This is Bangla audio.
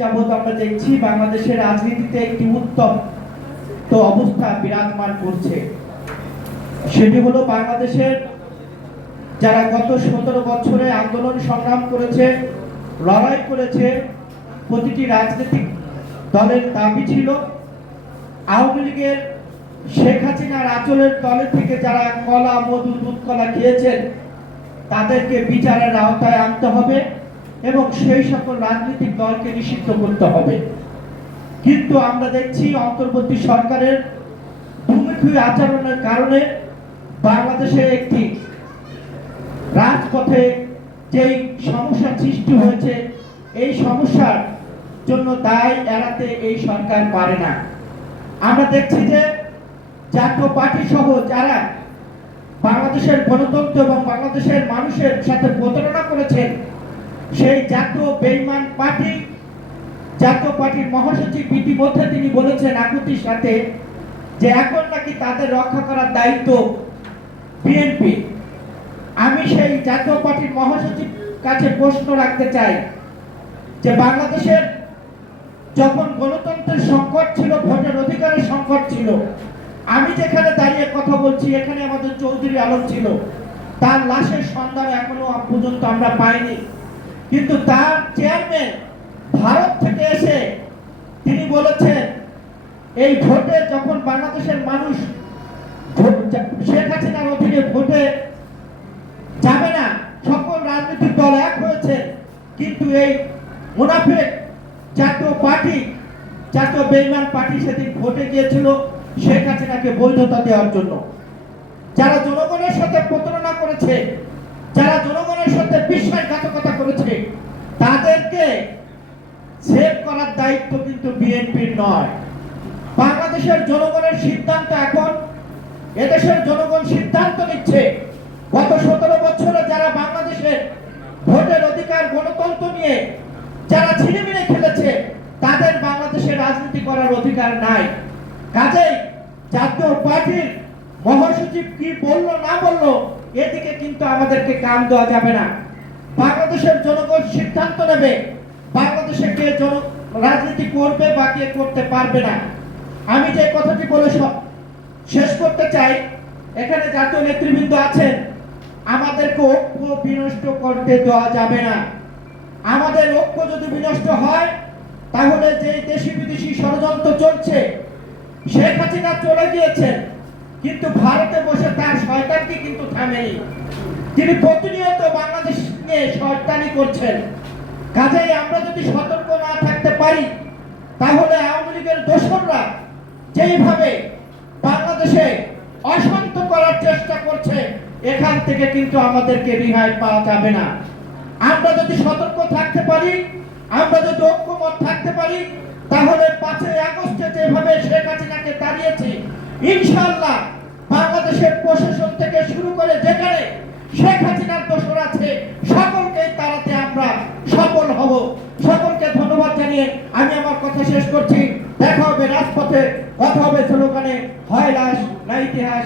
যাবত আমরা দেখছি বাংলাদেশের রাজনীতিতে একটি উত্তপ্ত অবস্থা বিরাজমান করছে। সেটি হলো বাংলাদেশের যারা গত 17 বছরে আন্দোলন সংগ্রাম করেছে, লড়াই করেছে, প্রতিটি রাজনৈতিক দলের দাবি ছিল আওয়ামী লীগের শেখ হাসিনার আঁচলের দলের থেকে যারা কলা মধু দুধ কলা খেয়েছেন তাদেরকে বিচারের আওতায় আনতে হবে এবং সেই সকল রাজনৈতিক দলকে নিষিদ্ধ করতে হবে। কিন্তু আমরা দেখছি অন্তর্বর্তী সরকারের ভূমিক্ষয় আচরণের কারণে বাংলাদেশে একটি রাজপথে যেই সমস্যা সৃষ্টি হয়েছে, এই সমস্যার জন্য দায় এড়াতে এই সরকার পারে না। আমরা দেখছি যে জাতীয় পার্টি সহ যারা বাংলাদেশের গণতন্ত্র এবং বাংলাদেশের মানুষের সাথে প্রতারণা করেছেন, সেই জাতীয় বেঈমান পার্টি, জাতীয় পার্টির মহাসচিব ইতিমধ্যে তিনি বলেছেন আকুতির সাথে যে এখন নাকি তাদের রক্ষা করার দায়িত্ব বিএনপি। আমি সেই জাতীয় পার্টির মহাসচিব কাছে প্রশ্ন রাখতে চাই যে বাংলাদেশের যখন গণতন্ত্রের সংকট ছিল, ভোটের অধিকারের সংকট ছিল, আমি যেখানে দাঁড়িয়ে কথা বলছি এখানে আমাদের চৌধুরী আলম ছিল, তার লাশের সন্ধান এখনো পর্যন্ত আমরা পাইনি। কিন্তু তার চেয়ারম্যান ভারত থেকে এসে তিনি বলেছেন এই ভোটে যখন বাংলাদেশের মানুষ শেখ হাসিনার অধীনে ভোটে যাবে না, সকল রাজনৈতিক দল এক হয়েছে, কিন্তু এই মুনাফিক জাতীয় পার্টি, জাতীয় বেঈমান পার্টি সেদিন ভোটে গিয়েছিল শেখ হাসিনাকে বৈধতা দেওয়ার জন্য। যারা জনগণের সাথে প্রতারণা করেছে, যারা জনগণের সাথে বিশ্বাসঘাতকতা করেছে, তাদেরকে সেভ করার দায়িত্ব কিন্তু বিএনপির নয়। বাংলাদেশের জনগণের সিদ্ধান্ত এখন, এদেশের জনগণ সিদ্ধান্ত নিচ্ছে। গত 17 বছরে যারা বাংলাদেশের ভোটের অধিকার গণতন্ত্র নিয়ে যারা ছিনিমিনি খেলেছে, তাদের বাংলাদেশের রাজনীতি করার অধিকার নাই। কাজেই জাতীয় পার্টির মহাসচিব কি বললো না বললো এদিকে কিন্তু আমাদেরকে কান দেওয়া যাবে না। বাংলাদেশের জনগণ সিদ্ধান্ত নেবে বাংলাদেশে কে রাজনীতি করবে বা কে করতে পারবে না। আমি যে কথাটি বলে শেষ করতে চাই, এখানে জাতীয় নেতৃবৃন্দ আছেন, আমাদেরকে ঐক্য বিনষ্ট করতে দেওয়া যাবে না। আমাদের ঐক্য যদি বিনষ্ট হয় তাহলে যে দেশি বিদেশি ষড়যন্ত্র চলছে, শেখ হাসিনা চলে গিয়েছেন কিন্তু ভারতে বসে তার শয়তানকে কিন্তু থামেনি, তিনি প্রতিনিয়ত বাংলাদেশ নিয়ে শয়তানি করছেন। কাজেই আমরা যদি সতর্ক না থাকতে পারি তাহলে আওয়ামী লীগের দোসররা যেইভাবে বাংলাদেশে অশান্ত করার চেষ্টা করছে, এখান থেকে কিন্তু আমাদেরকে রেহাই পাওয়া যাবে না। আমরা যদি সতর্ক থাকতে পারি, আমরা যদি ঐক্যমত থাকতে পারি, তাহলে 5ই আগস্টে যেভাবে শেখ হাসিনাকে তাড়িয়েছি, ইনশাআল্লাহ বাংলাদেশের প্রশাসন থেকে শুরু করে যেখানে শেখ হাসিনার দোসর আছে সকলকে তাড়াতে আমরা সফল হব। সকলকে ধন্যবাদ জানিয়ে আমি আমার কথা শেষ করছি। দেখা হবে রাজপথে, কথা হবে স্লোগানে, হয় লাশ না ইতিহাস।